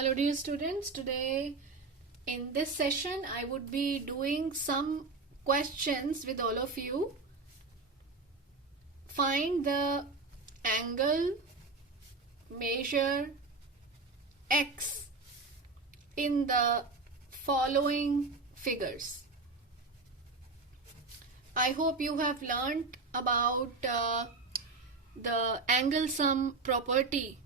Hello dear students, today in this session I would be doing some questions with all of you. Find the angle, measure x in the following figures. I hope you have learnt about the angle sum property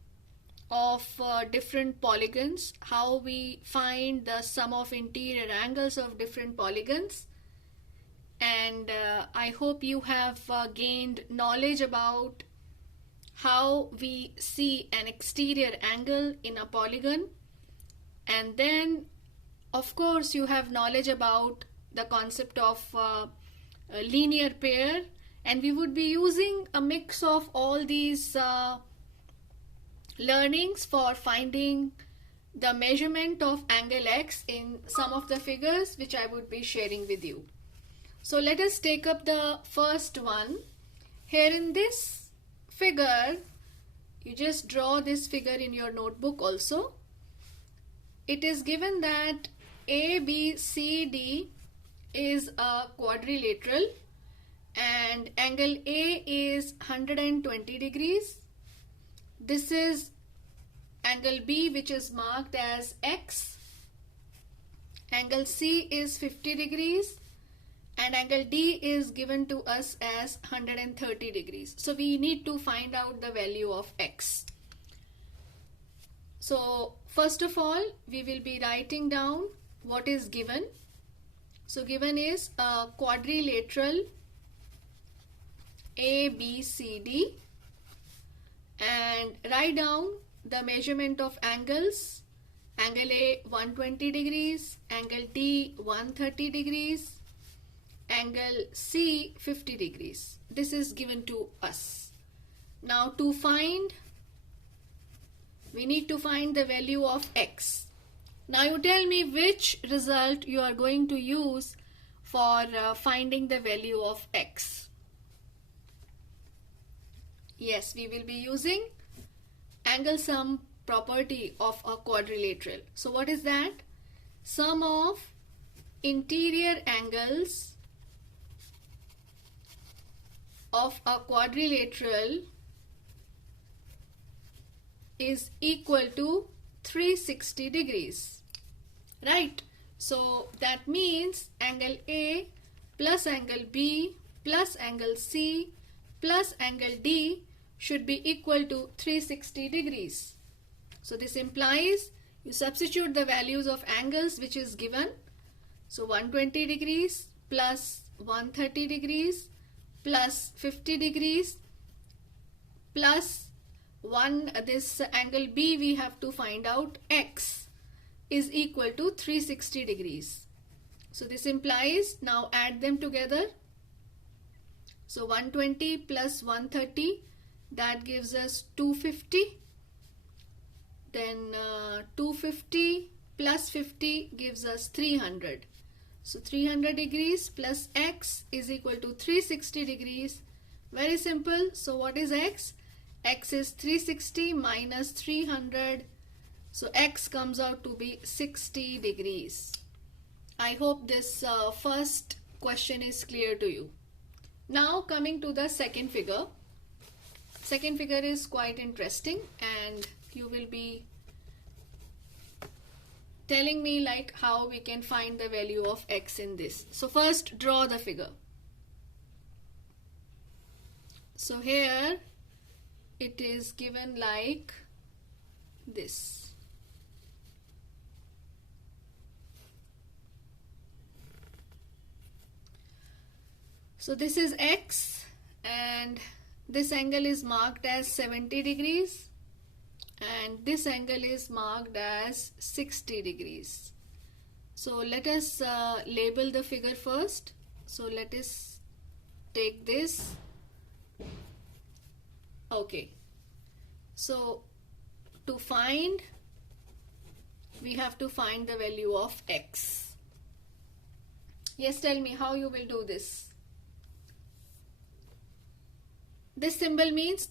of different polygons, how we find the sum of interior angles of different polygons, and I hope you have gained knowledge about how we see an exterior angle in a polygon, and then of course you have knowledge about the concept of a linear pair, and we would be using a mix of all these learnings for finding the measurement of angle x in some of the figures which I would be sharing with you. So let us take up the first one. Here in this figure, you just draw this figure in your notebook also. It is given that ABCD is a quadrilateral and angle A is 120 degrees. This is angle B, which is marked as X. Angle C is 50 degrees and angle D is given to us as 130 degrees. So we need to find out the value of X. So first of all, we will be writing down what is given. So given is a quadrilateral ABCD, and write down the measurement of angles. Angle A 120 degrees, angle D 130 degrees, angle C 50 degrees. This is given to us. Now to find, we need to find the value of X. Now you tell me which result you are going to use for finding the value of X. Yes, we will be using angle sum property of a quadrilateral. So what is that? Sum of interior angles of a quadrilateral is equal to 360 degrees. Right? So that means angle A plus angle B plus angle C plus angle D should be equal to 360 degrees. So this implies you substitute the values of angles which is given. So 120 degrees plus 130 degrees plus 50 degrees plus this angle B we have to find out X is equal to 360 degrees. So this implies, now add them together. So 120 plus 130, that gives us 250. Then 250 plus 50 gives us 300. So 300 degrees plus X is equal to 360 degrees. Very simple. So what is X? X is 360 minus 300. So X comes out to be 60 degrees. I hope this first question is clear to you. Now coming to the second figure. Second figure is quite interesting and you will be telling me like how we can find the value of X in this. So first draw the figure. So here it is given like this. So this is X and this angle is marked as 70 degrees and this angle is marked as 60 degrees. So let us label the figure first. So let us take this. Okay. So to find, we have to find the value of X. Yes, tell me how you will do this. This symbol means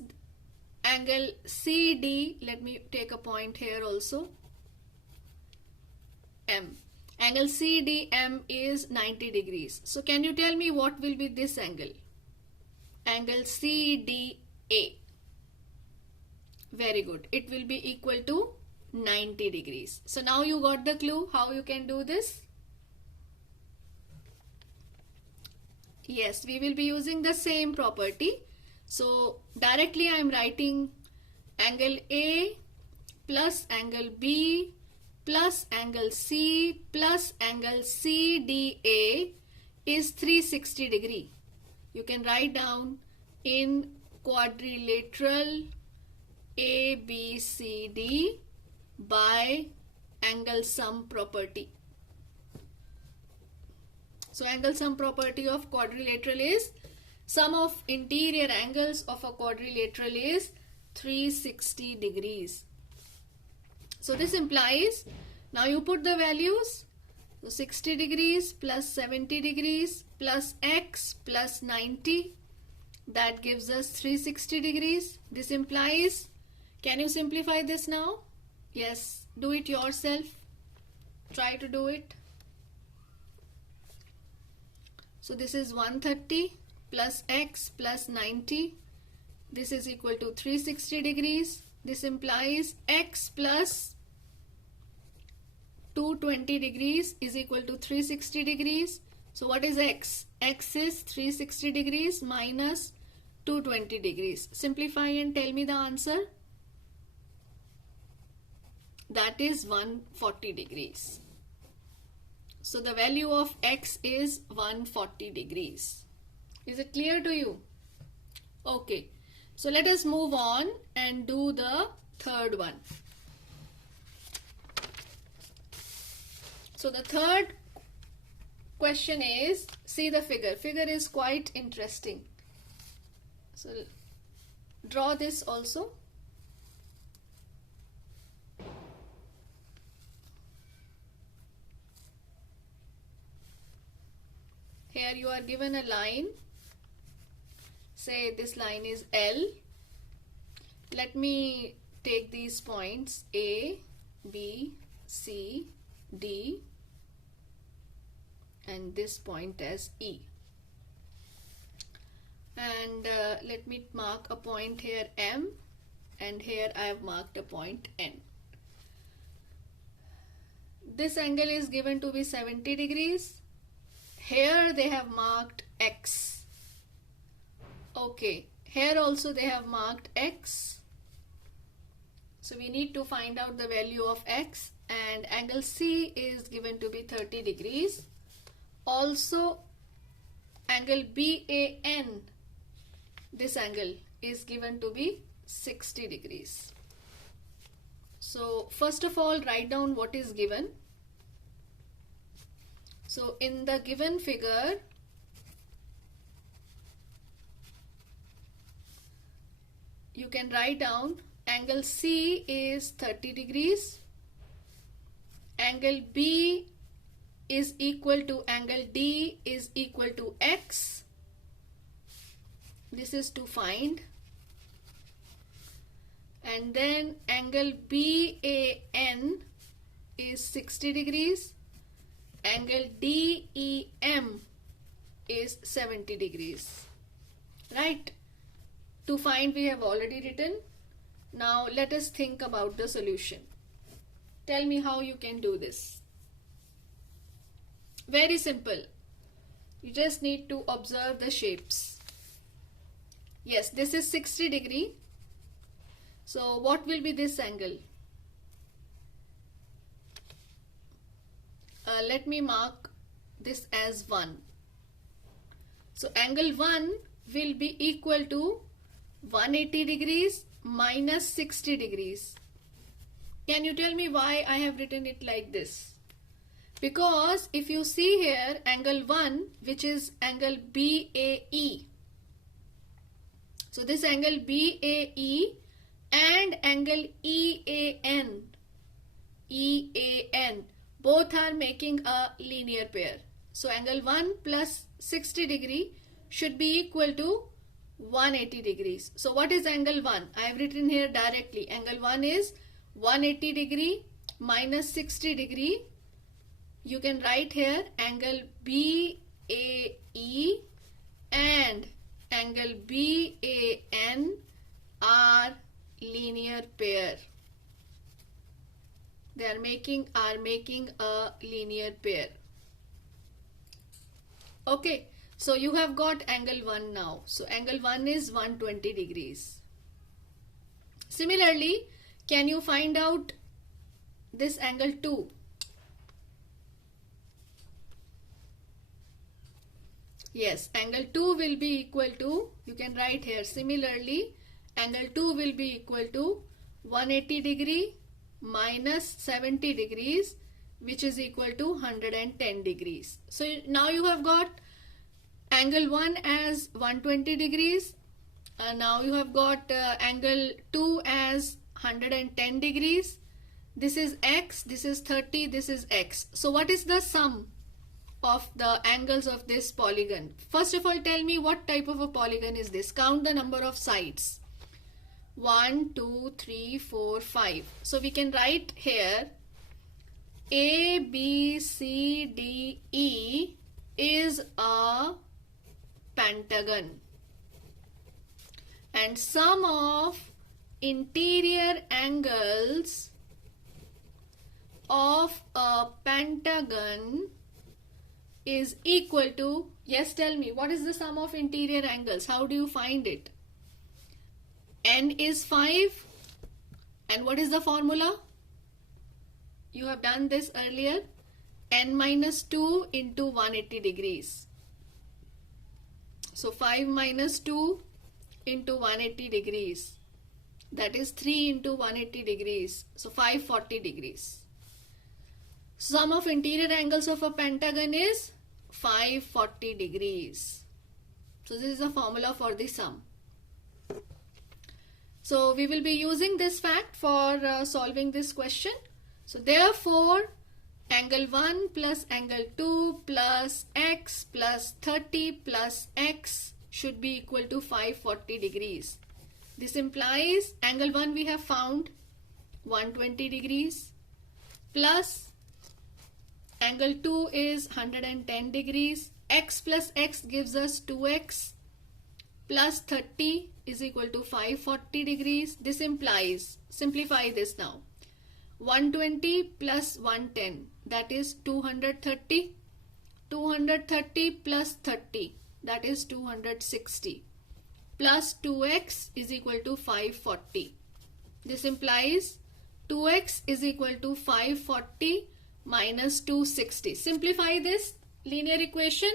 angle CD. Let me take a point here also. M. Angle CDM is 90 degrees. So can you tell me what will be this angle? Angle CDA. Very good. It will be equal to 90 degrees. So now you got the clue how you can do this? Yes, we will be using the same property. So directly I am writing angle A plus angle B plus angle C plus angle CDA is 360 degree. You can write down in quadrilateral ABCD by angle sum property. So angle sum property of quadrilateral is sum of interior angles of a quadrilateral is 360 degrees. So this implies, now you put the values, so 60 degrees plus 70 degrees plus x plus 90, that gives us 360 degrees. This implies, can you simplify this now? Yes, do it yourself. Try to do it. So this is 130 plus x plus 90. This is equal to 360 degrees. This implies x plus 220 degrees is equal to 360 degrees. So what is x? X is 360 degrees minus 220 degrees. Simplify and tell me the answer. That is 140 degrees. So the value of x is 140 degrees. Is it clear to you? Okay. So let us move on and do the third one. So the third question is, see the figure. Figure is quite interesting. So draw this also. Here you are given a line. Say this line is L. Let me take these points A, B, C, D and this point as E. And let me mark a point here M, and here I have marked a point N. This angle is given to be 70 degrees. Here they have marked X. Okay, here also they have marked X. So we need to find out the value of X, and angle C is given to be 30 degrees. Also angle BAN, this angle is given to be 60 degrees. So first of all, write down what is given. So in the given figure, you can write down angle C is 30 degrees, angle B is equal to angle D is equal to X. This is to find. And then angle BAN is 60 degrees. Angle DEM is 70 degrees. Right? To find we have already written. Now let us think about the solution. Tell me how you can do this. Very simple. You just need to observe the shapes. Yes, this is 60 degree. So what will be this angle? Let me mark this as 1. So angle 1 will be equal to 180 degrees minus 60 degrees. Can you tell me why I have written it like this? Because if you see here angle 1, which is angle BAE. So this angle BAE and angle EAN, both are making a linear pair. So angle 1 plus 60 degree should be equal to 180 degrees. So what is angle 1? I have written here directly. Angle 1 is 180 degree minus 60 degree. you can write here angle BAE and angle BAN are linear pair. They are making a linear pair. Okay, so you have got angle 1 now. So angle 1 is 120 degrees. Similarly, can you find out this angle 2? Yes, angle 2 will be equal to, you can write here similarly, angle 2 will be equal to 180 degree minus 70 degrees, which is equal to 110 degrees. So now you have got angle 1 as 120 degrees. Now you have got angle 2 as 110 degrees. This is x, this is 30, this is x. So what is the sum of the angles of this polygon? First of all, tell me what type of a polygon is this. Count the number of sides. 1, 2, 3, 4, 5. So we can write here A, B, C, D, E is a pentagon. And sum of interior angles of a pentagon is equal to, yes, tell me, what is the sum of interior angles? How do you find it? N is 5. And what is the formula? You have done this earlier. N minus 2 into 180 degrees. So 5 minus 2 into 180 degrees. That is 3 into 180 degrees. So 540 degrees. Sum of interior angles of a pentagon is 540 degrees. So this is the formula for the sum. So we will be using this fact for solving this question. So therefore, angle 1 plus angle 2 plus x plus 30 plus x should be equal to 540 degrees. This implies angle 1 we have found 120 degrees plus angle 2 is 110 degrees. X plus x gives us 2x plus 30 is equal to 540 degrees. This implies, simplify this now, 120 plus 110, that is 230. 230 plus 30, that is 260, plus 2x is equal to 540. This implies 2x is equal to 540 minus 260. Simplify this linear equation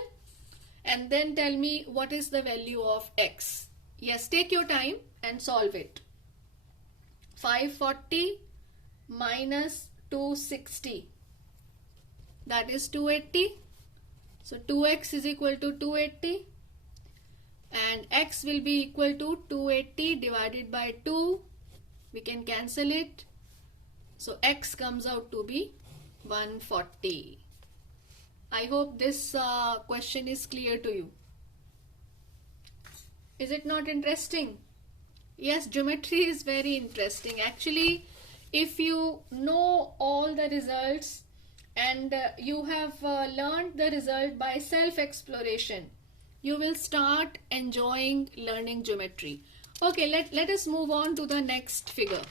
and then tell me what is the value of x. Yes, take your time and solve it. 540 minus 260, that is 280. So 2x is equal to 280 and x will be equal to 280 divided by 2. We can cancel it. So x comes out to be 140. I hope this question is clear to you. Is it not interesting? Yes, geometry is very interesting. Actually, if you know all the results and you have learned the result by self-exploration, you will start enjoying learning geometry. Okay, let us move on to the next figure.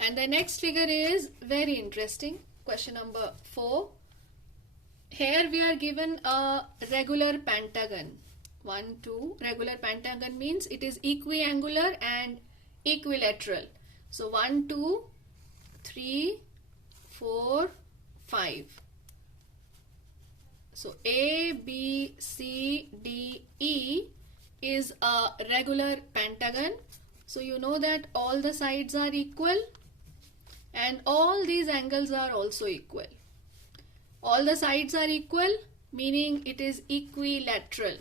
And the next figure is very interesting. Question number 4. Here we are given a regular pentagon. 1, 2. Regular pentagon means it is equiangular and equilateral. So 1, 2, 3, 4, 5. So A, B, C, D, E is a regular pentagon. So you know that all the sides are equal and all these angles are also equal. All the sides are equal, meaning it is equilateral.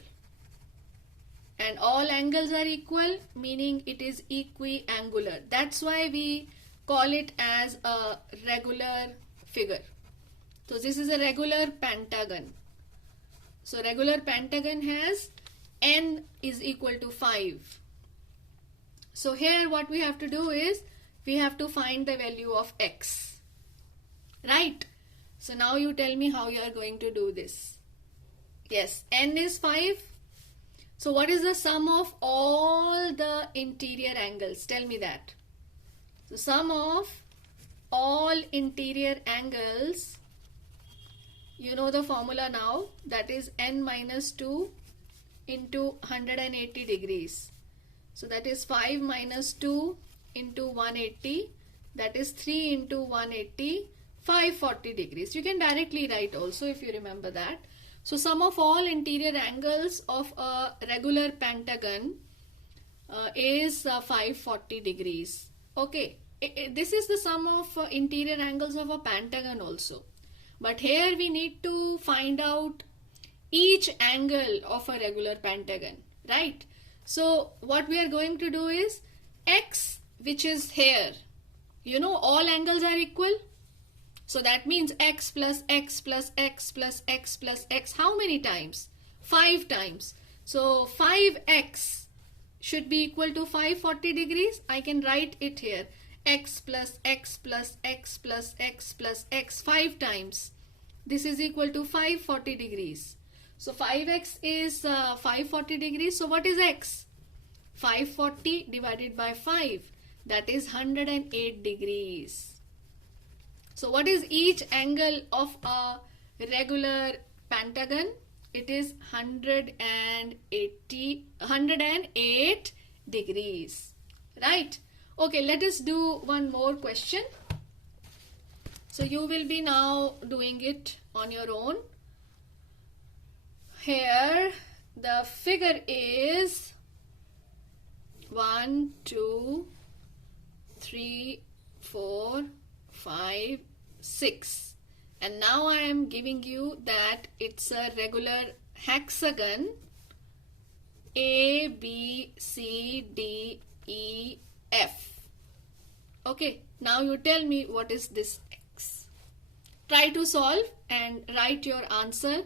And all angles are equal, meaning it is equiangular. That's why we call it as a regular figure. So this is a regular pentagon. So regular pentagon has n is equal to 5. So here what we have to do is we have to find the value of x. Right? So now you tell me how you are going to do this. Yes, n is 5. So what is the sum of all the interior angles? Tell me that. So sum of all interior angles, you know the formula now, that is n minus 2 into 180 degrees. So that is 5 minus 2 into 180, that is 3 into 180, 540 degrees. You can directly write also if you remember that. So sum of all interior angles of a regular pentagon is 540 degrees. Okay, this is the sum of interior angles of a pentagon also. But here we need to find out each angle of a regular pentagon, right? So what we are going to do is x, which is here, you know, all angles are equal. So that means x plus x plus x plus x plus x. How many times? 5 times. So 5x should be equal to 540 degrees. I can write it here. X plus x plus x plus x plus x 5 times. This is equal to 540 degrees. So 5x is 540 degrees. So what is x? 540 divided by 5. That is 108 degrees. So what is each angle of a regular pentagon? It is 108 degrees. Right? Okay, let us do one more question. So you will be now doing it on your own. Here the figure is 1, 2, 3, 4, 5, 6, and now I am giving you that it's a regular hexagon A, B, C, D, E, F. Okay, now you tell me what is this x. Try to solve and write your answer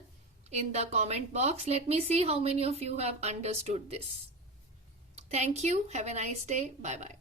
in the comment box. Let me see how many of you have understood this. Thank you. Have a nice day. Bye bye.